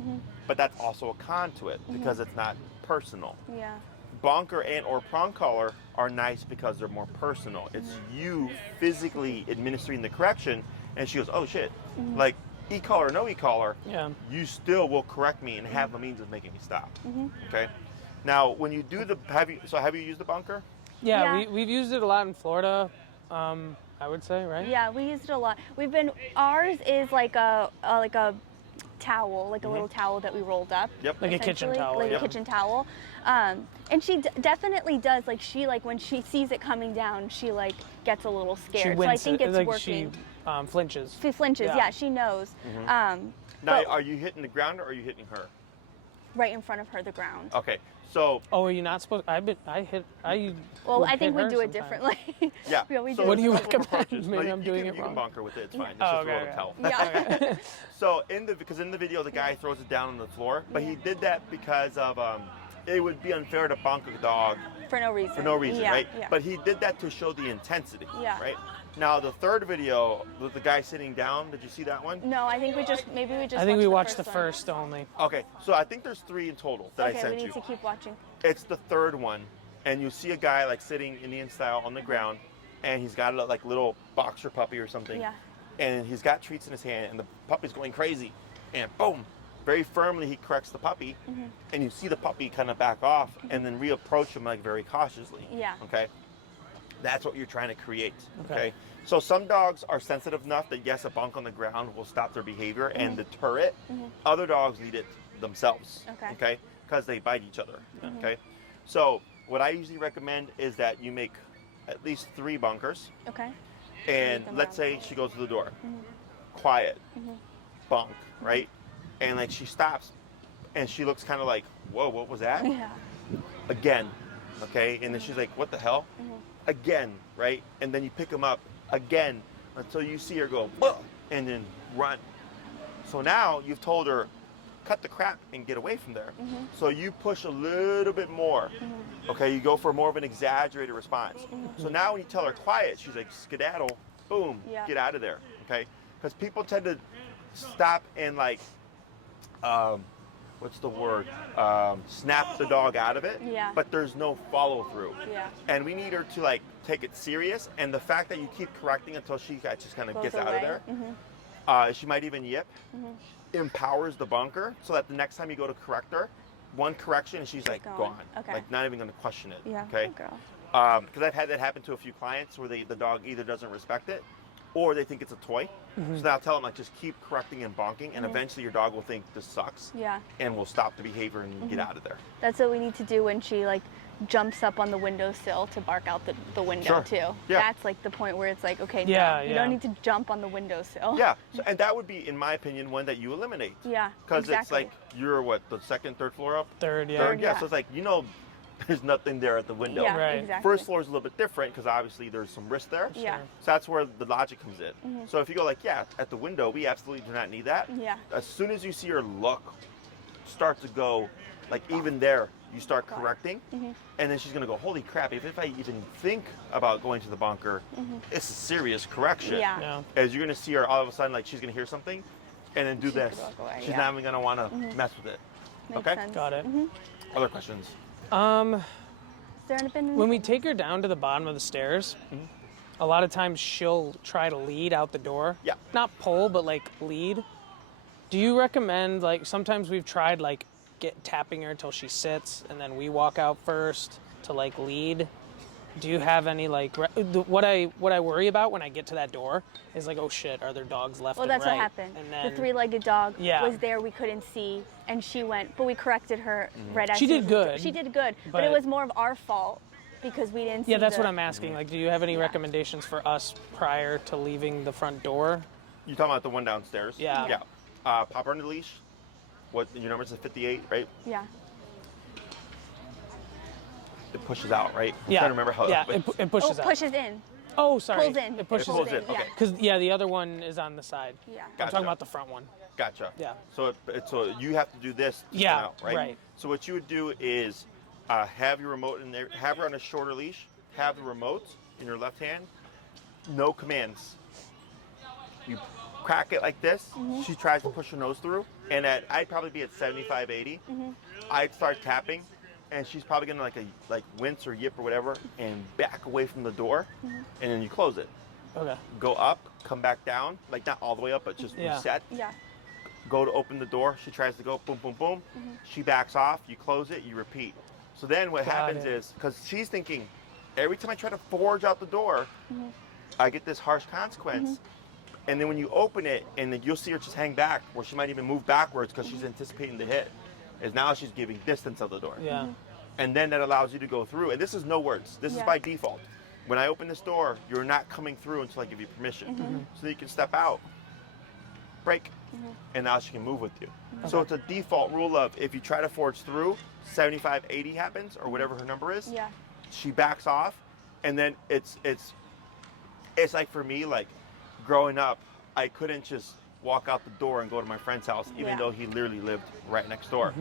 but that's also a con to it because it's not personal. Yeah. Bonker and or prong collar are nice because they're more personal. It's you physically administering the correction, and she goes, oh shit. Like e-collar or no e-collar, Yeah. you still will correct me and have a means of making me stop. Okay. Now, when you do have you used the bonker? Yeah, Yeah. we've used it a lot in Florida, I would say, right? Yeah, we used it a lot. Ours is like a towel, like a little towel that we rolled up. Yep. Like a kitchen essentially, towel, like yeah. a kitchen towel. And she definitely does, like she, like when she sees it coming down, she like gets a little She scared. So I winces, think it's like working. she flinches. She flinches, Yeah. yeah, she knows. Now, But are you hitting the ground or are you hitting her? right in front of her, the ground. Okay, so Oh, are you not supposed? I Well, would I think hit we her do it sometimes. differently. yeah. we So do What do you there's a couple recommend? approaches. Maybe No, I'm doing it You wrong. can bunker with it. It's fine. It's Oh, just a okay, little okay. tell. Yeah. So because in the video the guy throws it down on the floor, but he did that because of it would be unfair to bonk a dog For no reason. for no reason, Yeah, right? Yeah. But he did that to show the intensity, Yeah. right? Now the third video with the guy sitting down, did you see that one? No, I think we just I think we watched the one. first only. Okay, so I think there's 3 in total that I Okay, sent we need you. to keep watching. It's the third one, and you see a guy like sitting Indian style on the ground, and he's got a like little boxer puppy or something, Yeah. and he's got treats in his hand, and the puppy's going crazy, and boom, very firmly he corrects the puppy, and you see the puppy kind of back off, and then reapproach him like very cautiously. Yeah. Okay. That's what you're trying to create. Okay. Okay. So some dogs are sensitive enough that yes, a bonk on the ground will stop their behavior and deter it. Other dogs need it themselves. Okay. Okay. Because they bite each other. Okay. So what I usually recommend is that you make at least 3 bunkers, Okay. and them let's around. say she goes to the door, quiet, bonk, right, and like she stops, and she looks kind of like, whoa, what was that? Yeah. Again, okay, and then she's like, what the hell? Again, right? And then you pick them up again until you see her go, "Whoa," and then run. So now you've told her, cut the crap and get away from there. So you push a little bit more. Okay, you go for more of an exaggerated response. So now when you tell her quiet, she's like, skedaddle, boom, Yeah. get out of there. Okay, because people tend to stop and like, what's the word? Snap the dog out of it. Yeah. But there's no follow through. Yeah. And we need her to like take it serious. And the fact that you keep correcting until she just kind of Goes gets out of away. there. She might even yip. Empowers the bunker so that the next time you go to correct her, one correction and she's like gone. gone. Okay. Like not even going to question it. Yeah. Okay. Good girl. Because I've had that happen to a few clients where the dog either doesn't respect it or they think it's a toy. So now I'll tell them like just keep correcting and bonking, and eventually your dog will think this sucks Yeah. and will stop the behavior and get out of there. That's what we need to do when she like jumps up on the windowsill to bark out the window Sure. too. Yeah. That's like the point where it's like, okay, no, Yeah, you yeah. don't need to jump on the windowsill. Yeah, so, and that would be, in my opinion, one that you eliminate. Yeah. Because it's exactly. like you're what, the second, third floor up? Third, yeah. Third, yeah. yeah. So it's like there's nothing there at the window. Yeah, Right. exactly. First floor is a little bit different because obviously there's some risk there. Yeah. So that's where the logic comes in. So if you go like, yeah, at the window, we absolutely do not need that. Yeah. As soon as you see her look start to go, like even there, you start correcting, and then she's gonna go, holy crap! If I even think about going to the bunker, it's a serious correction. Yeah. Yeah. As you're gonna see her all of a sudden, like she's gonna hear something, and then do She could this. walk away, She's yeah. not even gonna want to mess with it. Makes Okay. sense. Got it. Other questions? Has there been When we take her down to the bottom of the stairs, a lot of times she'll try to lead out the door. Yeah. Not pull, but like lead. Do you recommend, like, sometimes we've tried like tapping her until she sits and then we walk out first to like lead. Do you have any like what I worry about when I get to that door is like, oh shit, are there dogs left Well, and that's right? what happened. And then The three-legged dog Yeah. was there. We couldn't see, and she went. But we corrected her right as She did good. She did good, but it But- was more of our fault because we didn't see. Yeah, that's the, what I'm asking. Like, do you have any recommendations for us prior to leaving the front door? You talking about the one downstairs? Yeah. Yeah. Pop her on the leash. What your number is 58, right? Yeah. It pushes out, right? I'm Yeah. trying to remember how. Yeah, it, it pushes Oh, out. pushes in. Oh, sorry. Pulls in. It pushes pulls in. in, okay. Yeah. Because the other one is on the side. Yeah. I'm Gotcha. talking about the front one. Gotcha. Yeah. So so you have to do this to Yeah, come out, right? right. So what you would do is have your remote in there, have her on a shorter leash, have the remote in your left hand, no commands. You crack it like this. She tries to push her nose through, and I'd probably be at 75, 80. I'd start tapping, and she's probably gonna like wince or yip or whatever, and back away from the door, and then you close it. Okay. Go up, come back down, like not all the way up, but just Yeah. reset. Yeah. Go to open the door. She tries to go, boom, boom, boom. She backs off. You close it. You repeat. So then what Got happens it. is, because she's thinking, every time I try to forge out the door, I get this harsh consequence. And then when you open it, and then you'll see her just hang back, or she might even move backwards because she's anticipating the hit. Is now she's giving distance of the door. Yeah. And then that allows you to go through. And this is no words. This is Yeah. by default. When I open this door, you're not coming through until I give you permission. So you can step out, break, and now she can move with you. So it's a default rule of if you try to forge through, 75, 80 happens, or whatever her number is. Yeah. She backs off, and then it's like for me, like growing up, I couldn't just walk out the door and go to my friend's house, even Yeah. though he literally lived right next door.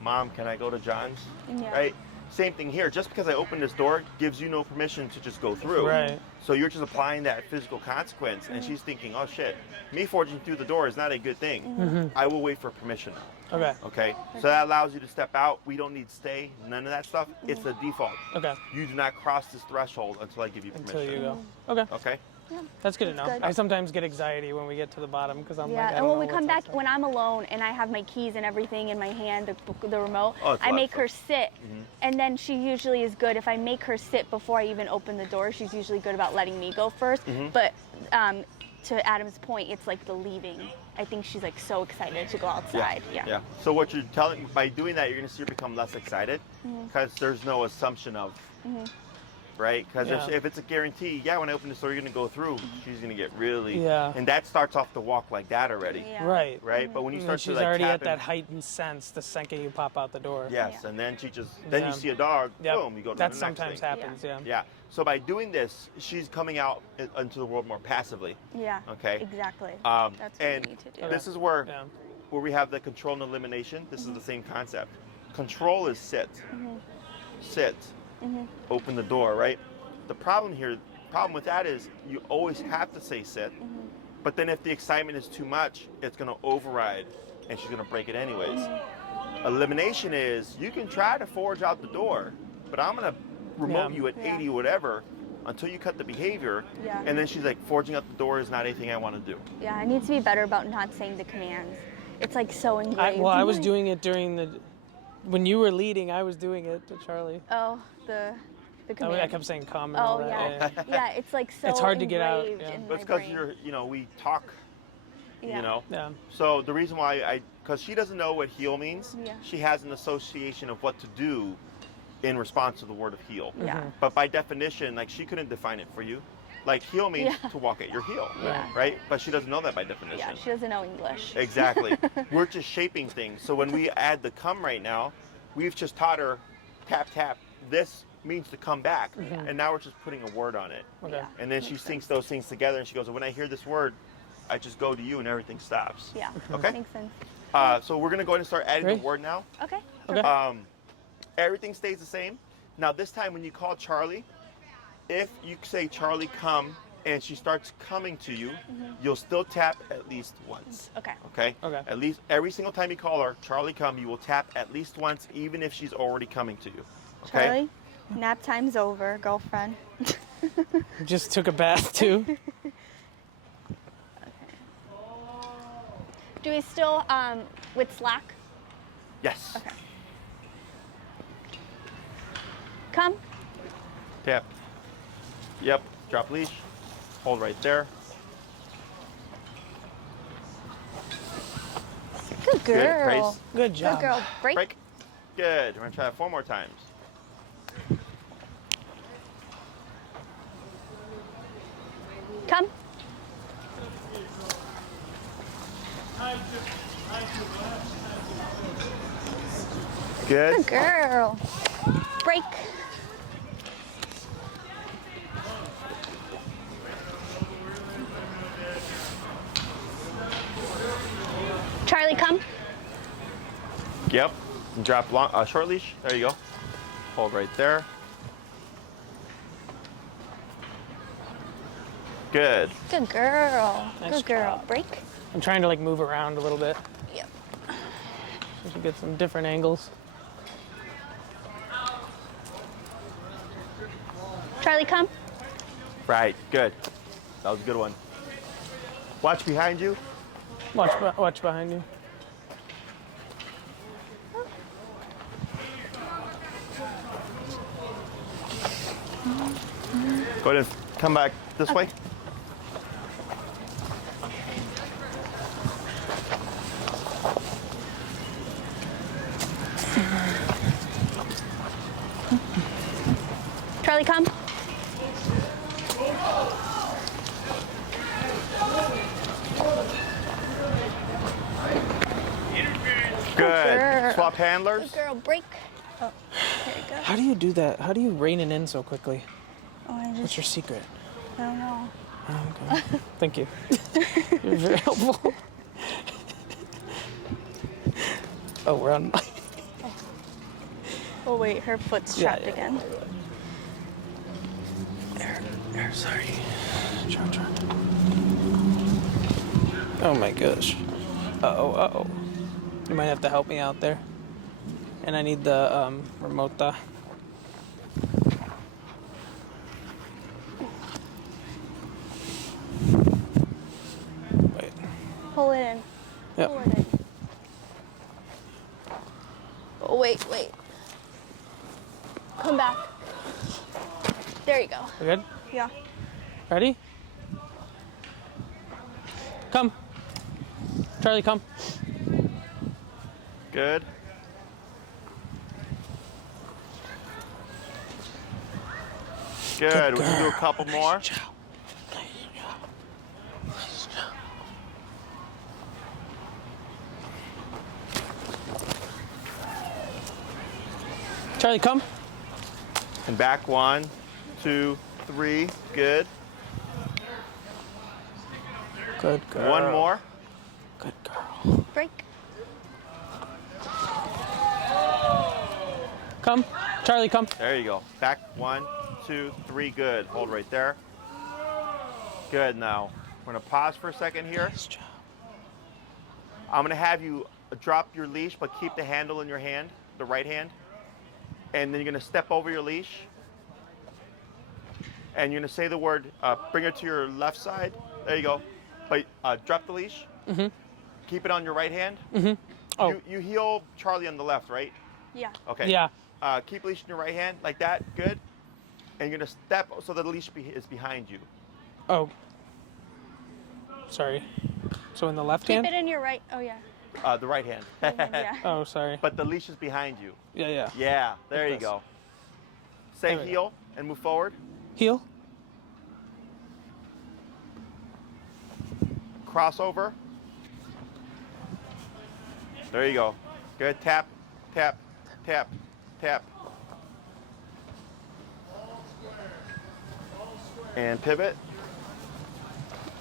Mom, can I go to John's? Yeah. Right? Same thing here. Just because I open this door gives you no permission to just go through. Right. So you're just applying that physical consequence, and she's thinking, oh shit, me forging through the door is not a good thing. I will wait for permission now. Okay. Okay? So that allows you to step out. We don't need stay, none of that stuff. It's the default. Okay. You do not cross this threshold until I give you permission. Until you go. Okay. Okay? That's good to know. good. I sometimes get anxiety when we get to the bottom because I'm Yeah, like, I and don't when we know come what's back, outside. when I'm alone and I have my keys and everything in my hand, the remote, Oh, it's a I lot make of her fun. sit, and then she usually is good. If I make her sit before I even open the door, she's usually good about letting me go first. But to Adam's point, it's like the leaving. I think she's like so excited to go outside. Yeah. So what you're telling, by doing that, you're going to see her become less excited because there's no assumption of, right? Because Yeah. if it's a guarantee, yeah, when I open the door, you're going to go through. She's going to get really, Yeah. and that starts off the walk like that already, Yeah. Right. right? But when you And start she's to like already at tap that in- heightened sense the second you pop out the door. yes, Yeah. and then she just, then Yeah. you see a dog, Yep. boom, you go to That the next sometimes thing. happens, yeah. Yeah. So by doing this, she's coming out into the world more passively. Yeah. Okay. Exactly. Um, That's what and we need to do. this is where Yeah. we have the control and elimination. This is the same concept. Control is sit, sit, open the door, right? The problem with that is you always have to say sit, but then if the excitement is too much, it's going to override, and she's going to break it anyways. Elimination is you can try to forge out the door, but I'm going to remote Yeah. you at 80 whatever until you cut the behavior, Yeah. and then she's like, forging out the door is not anything I want to do. Yeah, I need to be better about not saying the commands. It's like so engraved. Well, I in was my- doing it when you were leading, I was doing it to Charlie. Oh, the command. I kept saying come and all Oh that. yeah. Yeah, it's like so. It's hard to get out, engraved yeah. in But it's my because brain. we talk, Yeah. you know. Yeah. So the reason why because she doesn't know what heal means, Yeah. she has an association of what to do in response to the word of heal. Yeah. But by definition, like she couldn't define it for you. Like heal means Yeah. to walk at your heel, Yeah. right? But she doesn't know that by definition. Yeah, she doesn't know English. Exactly. We're just shaping things. So when we add the come right now, we've just taught her tap tap. This means to come back, and now we're just putting a word on it. Okay. Yeah. And then she syncs those things together, and she goes, when I hear this word, I just go to you, and everything stops. Yeah. Okay. Makes sense. So we're gonna go ahead and start adding Great. the word now. Okay. Okay. Everything stays the same. Now this time when you call Charlie, if you say Charlie come and she starts coming to you, you'll still tap at least once. Okay. Okay? Okay. At least every single time you call her, Charlie come, you will tap at least once, even if she's already coming to you. Okay? Charlie, nap time's over, girlfriend. Just took a bath too. Do we still with Slack? Yes. Okay. Come. Tap. Yep. Drop leash. Hold right there. Good Good. girl. Praise. Good job. Good girl. Break. Break. Good. We're gonna try that 4 more times. Come. Good. Good girl. Break. Charlie, come. Yep. And drop long, short leash. There you go. Hold right there. Good. Good girl. Nice Good girl. job. Break. I'm trying to like move around a little bit. Yep. So to get some different angles. Charlie, come. Right. Good. That was a good one. Watch behind you. Watch behind you. Go ahead and come back this way. Good. girl. Swap handlers. Good girl, break. Oh, there you go. How do you do that? How do you rein it in so quickly? Oh, I What's your secret? don't know. Okay. Thank you. You're very helpful. Oh, we're on. Oh wait, her foot's Yeah, trapped yeah. again. There, sorry. Try. Oh my gosh. Uh-oh. You might have to help me out there. And I need the remote. Wait. Pull it in. Yep. Pull it in. Oh wait. Come back. There you go. We good? Yeah. Ready? Come. Charlie, come. Good. Good. We can do a couple more. Charlie, come. And back 1, 2, 3. Good. Good girl. One more. Good girl. Break. Come. Charlie, come. There you go. Back 1, 2, 3. Good. Hold right there. Good. Now we're gonna pause for a second here. Nice job. I'm gonna have you drop your leash, but keep the handle in your hand, the right hand. And then you're gonna step over your leash. And you're gonna say the word, bring it to your left side. There you go. But drop the leash. Mm-hmm. Keep it on your right hand. Mm-hmm. Oh. You heel Charlie on the left, right? Yeah. Okay. Yeah. Keep leash in your right hand, like that. Good. And you're gonna step so that the leash is behind you. Oh. Sorry. So in the left Keep hand? it in your right. Oh yeah. The right hand. Yeah. Oh, sorry. But the leash is behind you. Yeah. Yeah, there you this. go. Say There we heel and move forward. Heel. Crossover. There you go. Good. Tap, tap, tap, tap. And pivot.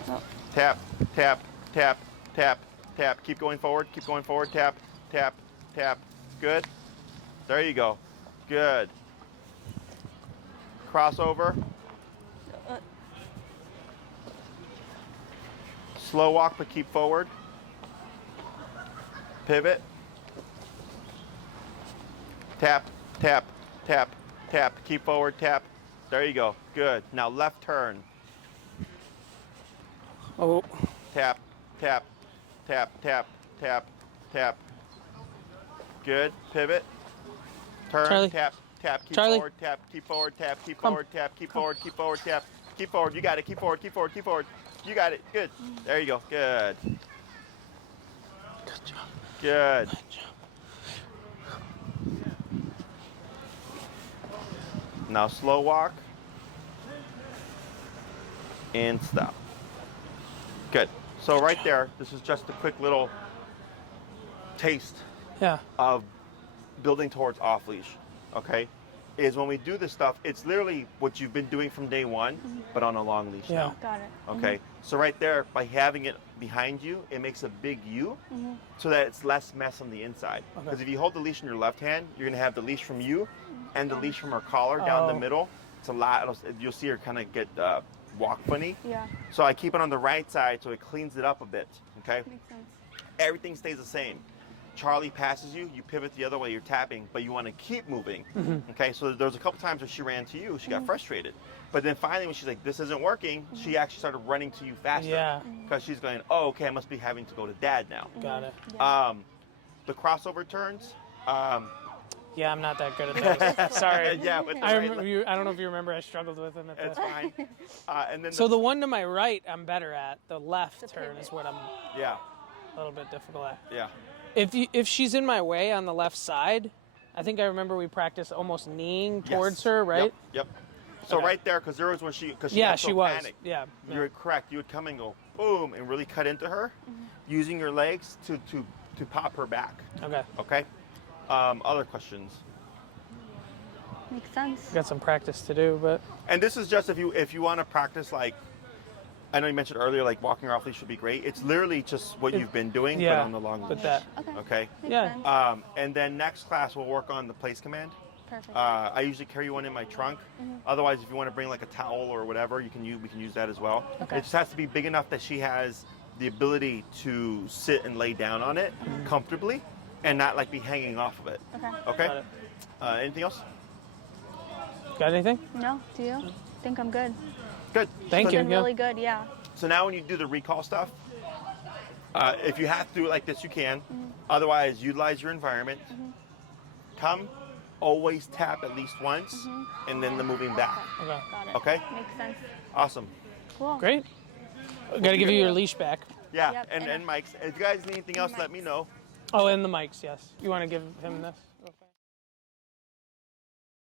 Oh. Tap, tap, tap, tap, tap. Keep going forward. Keep going forward. Tap, tap, tap. Good. There you go. Good. Crossover. Uh, Slow walk, but keep forward. Pivot. Tap, tap, tap, tap. Keep forward, tap. There you go. Good. Now left turn. Oh. Tap, tap, tap, tap, tap, tap. Good. Pivot. Turn, Charlie. tap, tap, keep Charlie. forward, tap, keep forward, tap, keep Come. forward, tap, keep forward, keep forward, tap, keep forward. You got it. Keep forward, keep forward, keep forward. You got it. Good. There you go. Good. Good job. Good. Good job. Now slow walk. And stop. Good. So right there, this is just a quick little taste Yeah. of building towards off leash, okay? Is when we do this stuff, it's literally what you've been doing from day one, but on a long leash Yeah. now, got it. okay? So right there, by having it behind you, it makes a big U so that it's less mess on the inside. Okay. Because if you hold the leash in your left hand, you're gonna have the leash from you and the leash from her collar down the Oh. middle. It's a lot, you'll see her kind of get walk funny. Yeah. So I keep it on the right side so it cleans it up a bit, okay? Makes sense. Everything stays the same. Charlie passes you, you pivot the other way, you're tapping, but you want to keep moving. Okay, so there was a couple times where she ran to you, she got frustrated. But then finally when she's like, this isn't working, she actually started running to you faster. Yeah. Because she's going, oh, okay, I must be having to go to dad now. Got it. The crossover turns, Yeah, I'm not that good at that. Sorry. yeah, with the I right remember you. I don't know if you remember. I struggled with them at it's the. fine. And then So the one to my right, I'm better at. The left The turn pivot. is what I'm yeah, a little bit difficult at. yeah. If she's in my way on the left side, I think I remember we practiced almost kneeing towards Yes. her, right? Yep. So Okay. right there, because there was when she Yeah, got so she was. panicked. Yeah. You're correct. You would come and go boom and really cut into her, using your legs to to pop her back. Okay. Okay. Other questions? Makes sense. Got some practice to do, but And this is just if you want to practice, like, I know you mentioned earlier, like walking her off leash would be great. It's literally just what you've been doing, but yeah, on the long with leash. that. Okay. Okay. Makes Yeah. sense. And then next class we'll work on the place command. Perfect. I usually carry one in my trunk. Otherwise, if you want to bring like a towel or whatever, we can use that as well. Okay. It just has to be big enough that she has the ability to sit and lay down on it comfortably, and not like be hanging off of it. Okay. Okay. Got it. Anything else? Got anything? No, do you? Think I'm good. Good. Thank So- you. Been really good, yeah. So now when you do the recall stuff, if you have to do it like this, you can. Otherwise, utilize your environment. Come, always tap at least once, and then the moving back. Okay. Got it. Okay? Makes sense. Awesome. Cool. Great. Got to give you your leash back. Yeah, Yep, and Mike's. If you guys need anything else, let me know. Oh, and the mics, yes. You want to give him this?